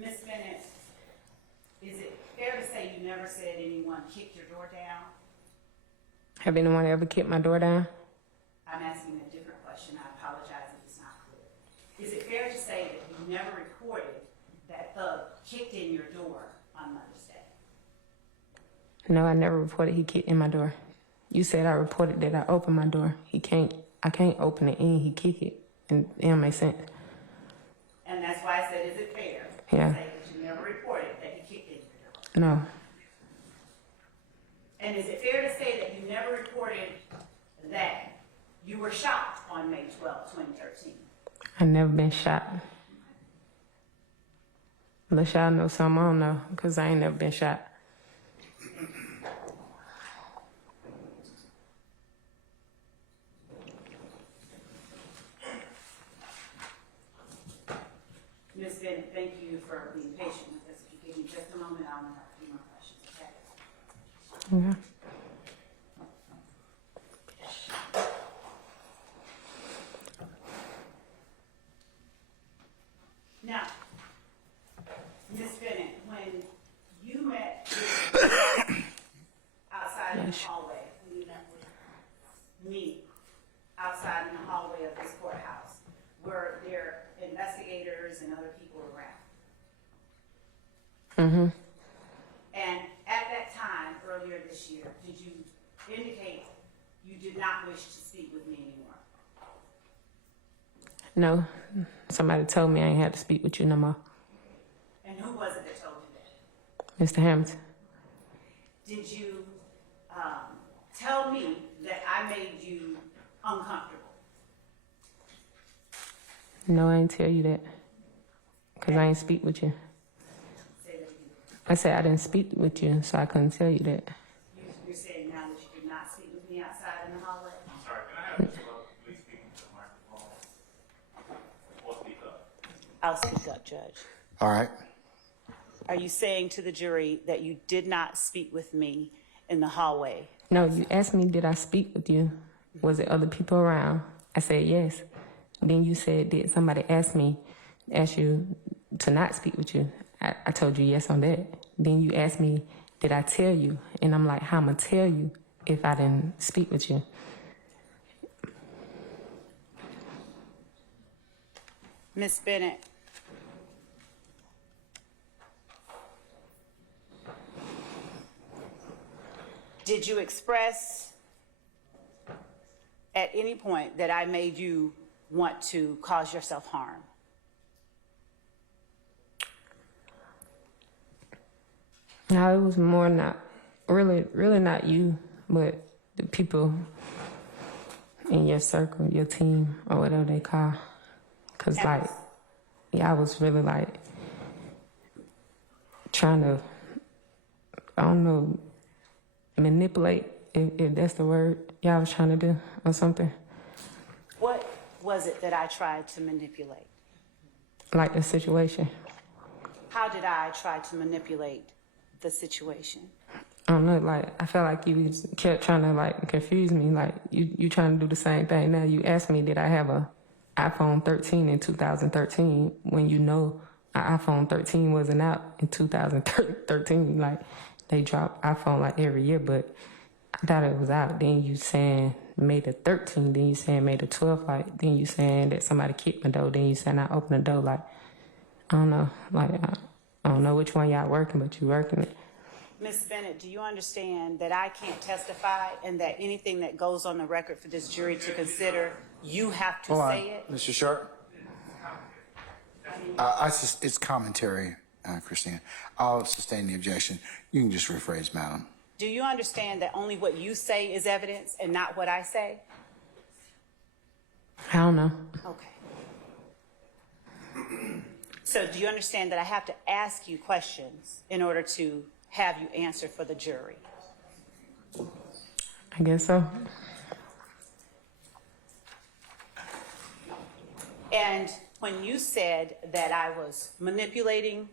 Ms. Bennett, is it fair to say you never said anyone kicked your door down? Have anyone ever kicked my door down? I'm asking a different question. I apologize if it's not clear. Is it fair to say that you never reported that thug kicked in your door on Mother's Day? No, I never reported he kicked in my door. You said I reported that I opened my door. I can't open it in, he kick it. And it don't make sense. And that's why I said, is it fair Yeah. to say that you never reported that he kicked in your door? No. And is it fair to say that you never reported that you were shot on May 12, 2013? I never been shot. Unless y'all know something I don't know, because I ain't never been shot. Ms. Bennett, thank you for being patient with us. If you give me just a moment, I'll have a few more questions, okay? Yeah. Now, Ms. Bennett, when you met with outside in the hallway, when you met with me outside in the hallway of this courthouse, were there investigators and other people around? Mm-hmm. And at that time, earlier this year, did you indicate you did not wish to speak with me anymore? No. Somebody told me I ain't had to speak with you no more. And who was it that told you that? Mr. Hamilton. Did you tell me that I made you uncomfortable? No, I ain't tell you that. Because I ain't speak with you. Say that again. I said I didn't speak with you, so I couldn't tell you that. You're saying now that you did not speak with me outside in the hallway? I'm sorry, can I have Mr. Love please speak into the microphone? Or speak up? I'll speak up, Judge. All right. Are you saying to the jury that you did not speak with me in the hallway? No, you asked me, did I speak with you? Was it other people around? I said yes. Then you said, did somebody ask you to not speak with you? I told you yes on that. Then you asked me, did I tell you? And I'm like, how am I tell you if I didn't speak with you? Ms. Bennett, did you express at any point that I made you want to cause yourself harm? No, it was more not, really not you, but the people in your circle, your team, or whatever they call. Because, like, yeah, I was really, like, trying to, I don't know, manipulate, if that's the word y'all was trying to do, or something. What was it that I tried to manipulate? Like the situation. How did I try to manipulate the situation? I don't know, like, I felt like you kept trying to, like, confuse me. Like, you trying to do the same thing now. You asked me, did I have a iPhone 13 in 2013 when you know an iPhone 13 wasn't out in 2013. Like, they drop iPhone, like, every year, but I thought it was out. Then you saying May the 13th, then you saying May the 12th, like, then you saying that somebody kicked my door, then you saying I opened the door, like, I don't know, like, I don't know which one y'all working, but you working it. Ms. Bennett, do you understand that I can't testify and that anything that goes on the record for this jury to consider, you have to say it? Mr. Sharp? It's commentary, Christina. I'll sustain the objection. You can just rephrase, madam. Do you understand that only what you say is evidence and not what I say? I don't know. Okay. So do you understand that I have to ask you questions in order to have you answer for the jury? I guess so. And when you said that I was manipulating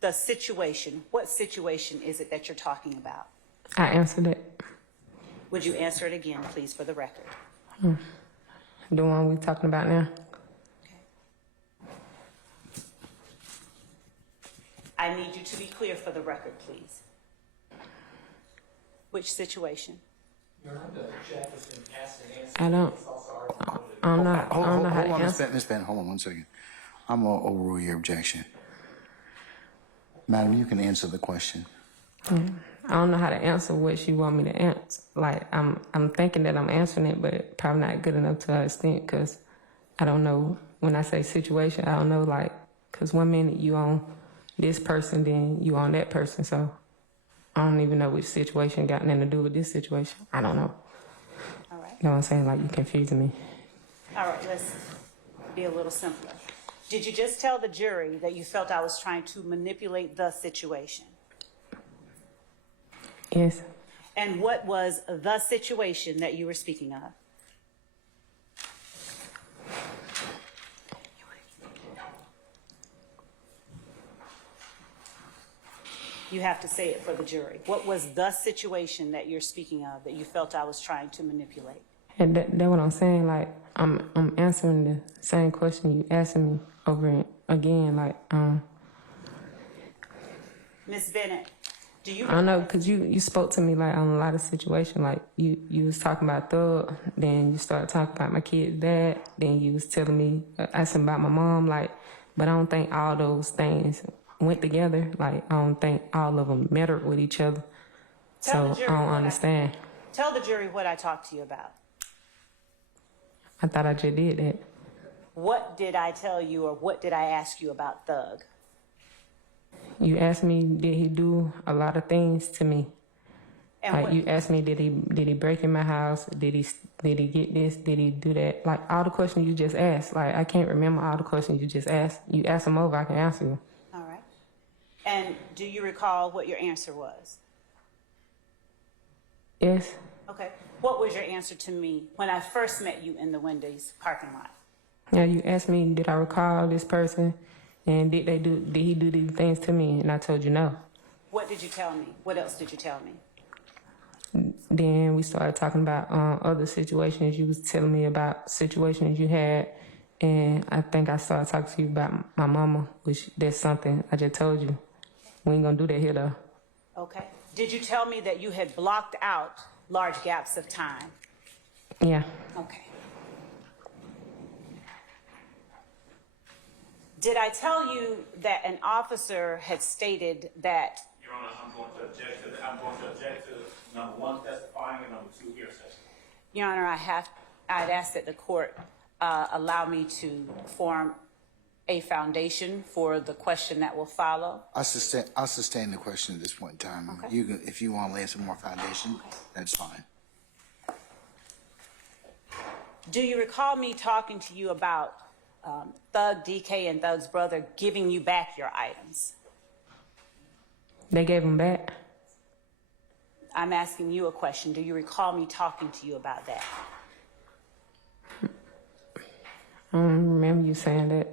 the situation, what situation is it that you're talking about? I answered it. Would you answer it again, please, for the record? The one we talking about now. I need you to be clear for the record, please. Which situation? You're under Jefferson asked and answered. I don't. It's also argued. I don't know. I don't know how to Hold on, answer. Ms. Benton, hold on one second. I'm gonna overrule your objection. Madam, you can answer the question. I don't know how to answer what she want me to answer. Like, I'm thinking that I'm answering it, but probably not good enough to her extent, because I don't know. When I say situation, I don't know, like, because 1 minute you on this person, then you on that person, so I don't even know which situation got nothing to do with this situation. I don't know. All right. You know what I'm saying? Like, you confusing me. All right, let's be a little simpler. Did you just tell the jury that you felt I was trying to manipulate the situation? Yes. And what was the situation that you were speaking of? You have to say it for the jury. What was the situation that you're speaking of that you felt I was trying to manipulate? And that's what I'm saying. Like, I'm answering the same question you asking me over and again. Like, Ms. Bennett, do you? I don't know, because you spoke to me, like, on a lot of situations. Like, you was talking about Thug, then you started talking about my kid's dad, then you was telling me, asking about my mom, like, but I don't think all those things went together. Like, I don't think all of them mattered with each other. Tell the So jury I don't what understand. Tell the jury what I talked to you about. I thought I just did that. What did I tell you, or what did I ask you about Thug? You asked me, did he do a lot of things to me? And Like, what, you asked me, did he break in my house? Did he get this? Did he do that? Like, all the questions you just asked. Like, I can't remember all the questions you just asked. You ask them over, I can answer you. all right. And do you recall what your answer was? Yes. Okay. What was your answer to me when I first met you in the Wendy's parking lot? Yeah, you asked me, did I recall this person? And did he do these things to me? And I told you no. What did you tell me? What else did you tell me? Then we started talking about other situations. You was telling me about situations you had. And I think I started talking to you about my mama, which that's something I just told you. We ain't gonna do that here though. Okay. Did you tell me that you had blocked out large gaps of time? Yeah. Okay. Did I tell you that an officer had stated that? Your Honor, I'm going to object to number one, testifying, and number two, hearsay. Your Honor, I'd ask that the court allow me to form a foundation for the question that will follow. I'll sustain the question at this point in time. Okay. You can, if you want to lay some more foundation, that's fine. Do you recall me talking to you about Thug, DK, and Thug's brother giving you back your items? They gave him back. I'm asking you a question. Do you recall me talking to you about that? I don't remember you saying that.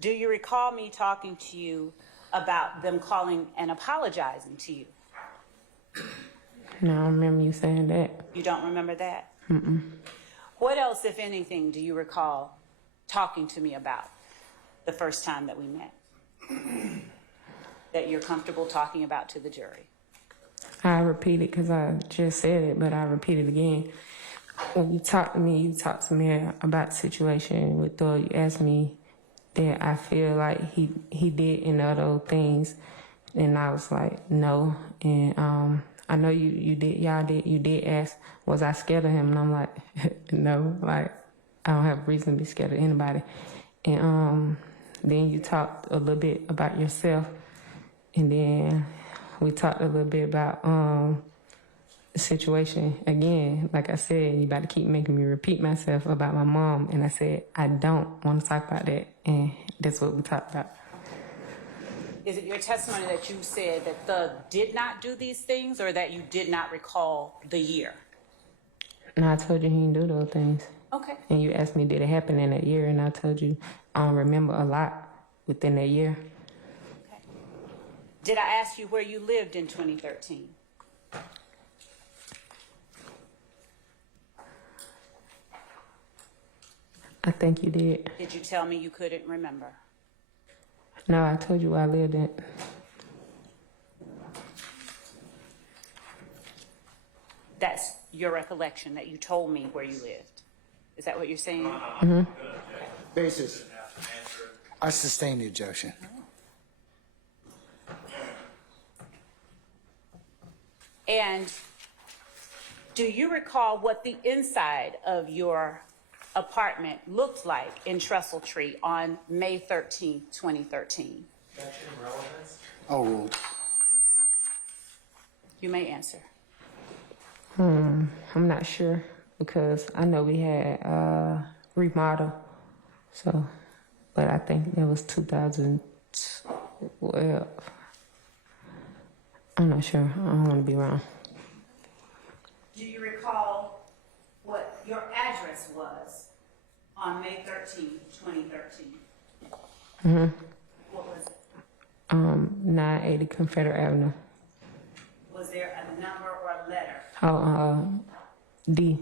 Do you recall me talking to you about them calling and apologizing to you? No, I don't remember you saying that. You don't remember that? What else, if anything, do you recall talking to me about the first time that we met that you're comfortable talking about to the jury? I repeat it because I just said it, but I repeat it again. When you talk to me about the situation with Thug. You asked me that I feel like he did any of those things, and I was like, no. And I know you did ask, was I scared of him? And I'm like, no, like, I don't have a reason to be scared of anybody. And then you talked a little bit about yourself, and then we talked a little bit about the situation again. Like I said, you about to keep making me repeat myself about my mom, and I said, I don't want to talk about that, and that's what we talked about. Is it your testimony that you said that Thug did not do these things, or that you did not recall the year? No, I told you he didn't do those things. Okay. And you asked me, did it happen in that year? And I told you, I don't remember a lot within that year. Okay. Did I ask you where you lived in 2013? I think you did. Did you tell me you couldn't remember? No, I told you I lived in. That's your recollection, that you told me where you lived. Is that what you're saying? Basis. I sustain the objection. And do you recall what the inside of your apartment looked like in Trestle Tree on May 13, 2013? Overruled. You may answer. I'm not sure because I know we had remodel, so, but I think that was 2012. I'm not sure. I don't want to be wrong. Do you recall what your address was on May 13, 2013? What was it? 980 Confederate Avenue. Was there a number or a letter? Oh, D.